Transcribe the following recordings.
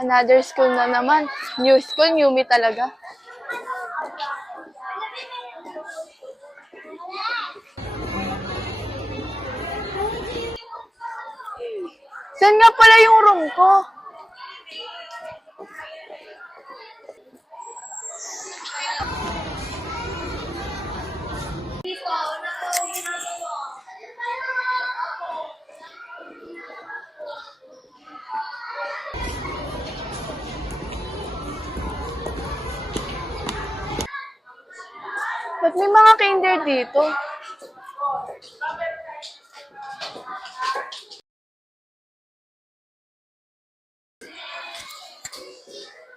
Another school na naman. New school, new me talaga. Saan nga pala yung room ko? Ba't may mga kinder dito?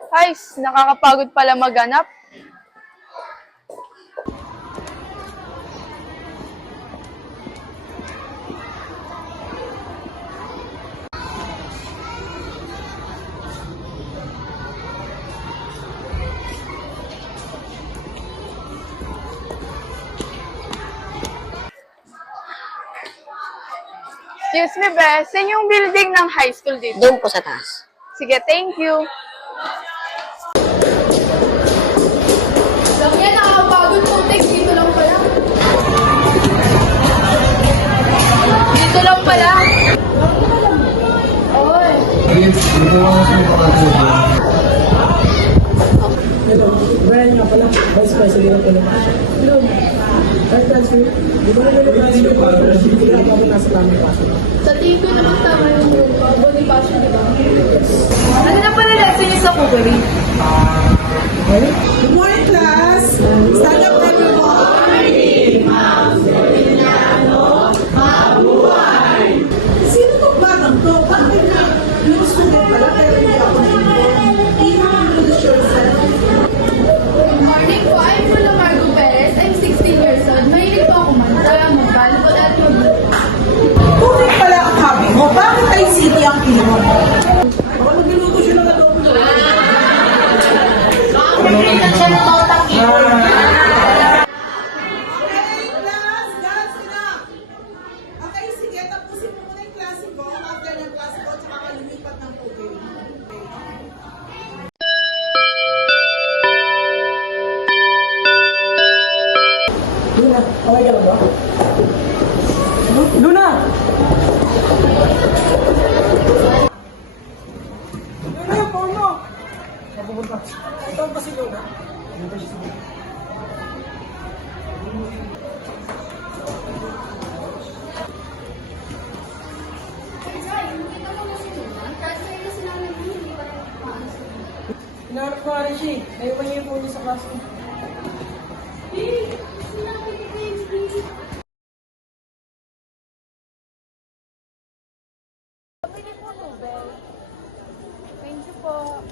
Guys, nakakapagod pala maghanap. Excuse me, be. Saan yung building ng high school dito? Doon po sa taas. Sige, thank you. Lang yan, nakakapagod po. Dito lang pala. Dito lang pala. Oy. Brian nga pala, Vice President ng Pilipinas. Pero, kahit transfer, di ba naman yung transfer para hindi na ako nasa tamang pasok? Sa tito naman tama yung Bonifacio, di ba? Ano na pala lesson niyo sa cookery? Good morning, class! Stand up, everyone! Sino tong batang to? Bakit na yung student pala pero hindi ako na-inform? Introduce yourself. Good morning po. I'm Lola Margo Perez. I'm 16 years old. Mahilig po ako manta, mag-volleyball at Kung pala ang hobby mo, bakit ay city ang ino? Baka magluluto siya ng adobo. Class, that's enough. Okay, sige, tapusin mo muna yung klase ko. After ng klase ko, tsaka ka lumipat ng tubig. Luna, okay ka lang ba? Luna! Luna, yung phone mo! Napupunta. Ito ba si Luna? Ano ba siya sa mga? Hinaharap ko nga rin siya eh. Naiwan niya yung phone niya sa classroom. Thank you po.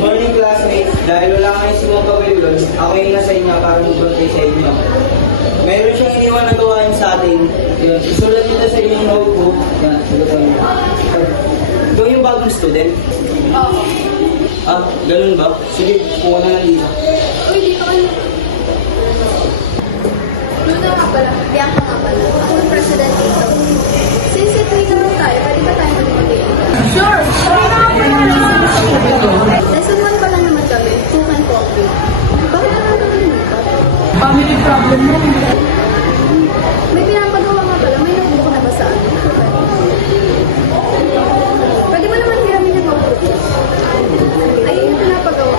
Morning classmates, dahil wala kayo si mga pawilon, ako yung nasa inyo para mag-birthday sa inyo. Meron siyang iniwan na gawain sa atin. Yun, isulat nito sa inyong notebook. Yan, sulatan niyo. Ikaw yung bagong student? Oo. Ah, ganun ba? Sige, kuha na lang dito. Uy, dito ka na. Luna nga pala. Bianca nga pala. Ako yung president dito. Since ito naman tayo, pwede ba tayo mag-ibig? Sure! Lesson 1 pala naman kami. Cook and coffee. Bakit naman naman ito? Family problem mo. May pinapagawa nga pala. May notebook na ba sa atin? Pwede mo naman hiramin yung notebook. Ay, yung pinapagawa.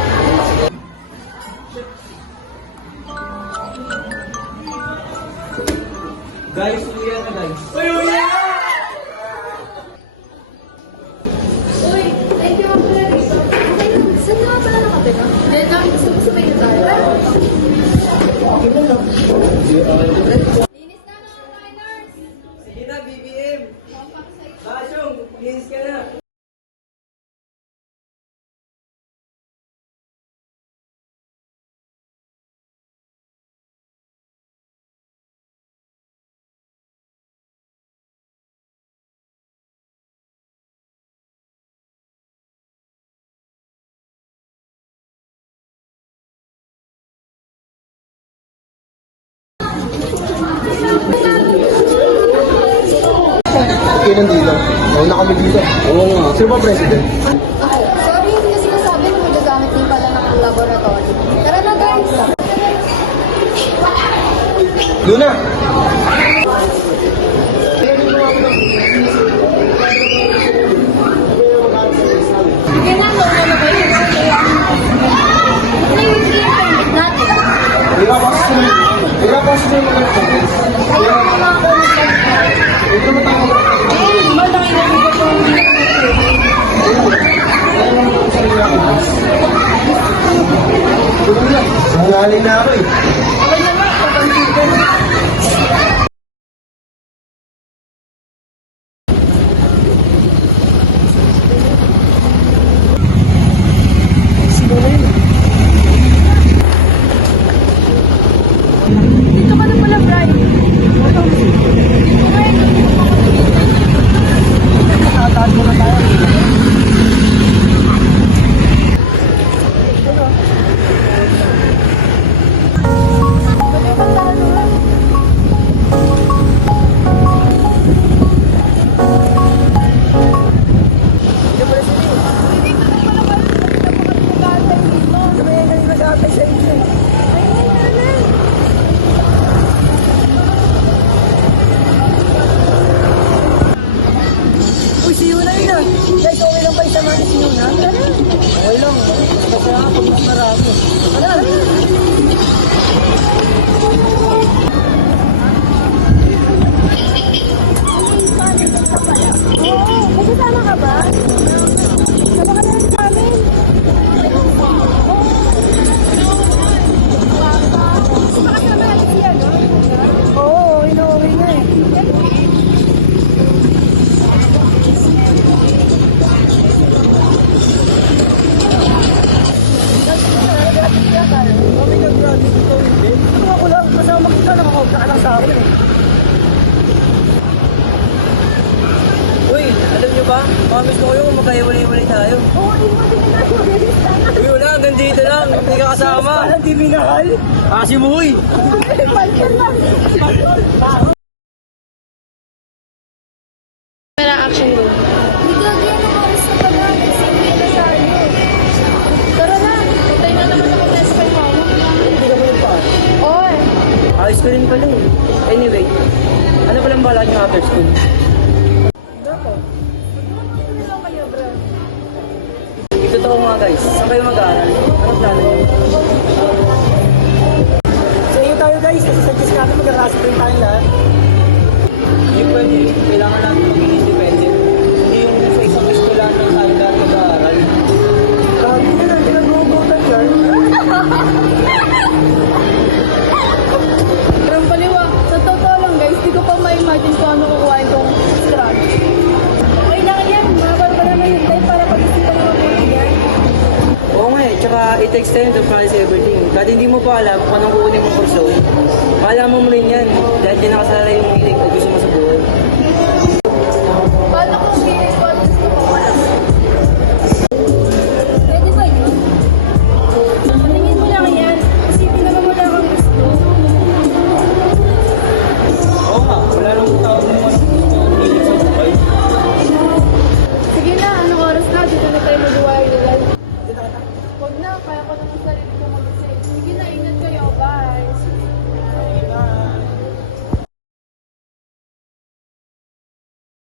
kayo nandito. Nauna kami dito. Oo nga. Sino ba president? Ay, sorry, hindi kasi nasabi na magagamit din pala ng laboratory. Tara na guys! Luna! Sige na, mauna na kayo. Ano yung permit natin? Ilapasok mo yung mga Kaya mga ako Ito na tama ba? Nangali na ako eh. Dito ka na pala, Brian. Dito nga eh. Nakataas mo na tayo. Pwede ba tayo na? Uy, si Yuna yun ah. Guys, okay lang ba isamahan si Yuna? Okay lang. Basta pag mas marami. Ano? Oo, kasama ka ba? Sama ka na rin sa amin. Makasama natin siya, no? Oo, inuwi na eh. Kami nag-graduate ito hindi. Ano ako lang, kasama kita, nakakauta ka lang sa akin eh. Uy, alam nyo ba? Makamis ko kayo kung magkahiwalay-walay tayo. Oo, hindi mo din na. Uy, wala, hanggang dito lang. Hindi ka kasama. Hindi minahal. Kasi mo, uy. Pera action go. Hindi ka yan ang oras na pala. Simple na tayo. Tara na. Tayo na naman ako na sa kay mama. Hindi ka mo yung pa. Oy. Ayos ko rin pala eh. Anyway, ano palang bala niyo after school? Totoo nga guys, saan kayo mag-aaral? Anong plano niyo? Sa iyo tayo guys, kasi sa Diyos natin mag-arasip rin tayo lahat. Hindi pwede, kailangan natin maging independent. Hindi yung sa isang eskwelahan lang tayo lahat mag-aaral. Grabe na lang, pinag-uubutan dyan. Parang paliwa. Sa totoo lang guys, di ko pa ma-imagine kung ano kukuhain tong scratch. Okay lang yan. Mahal pa naman yung time para pag-isipan naman mo yan. Oo nga eh, tsaka it takes time to practice everything. Kahit hindi mo pa alam kung anong kukunin mong kurso, malaman mo rin yan dahil di nakasalalay yung hilig o gusto mo sa buhay. Paano kung hindi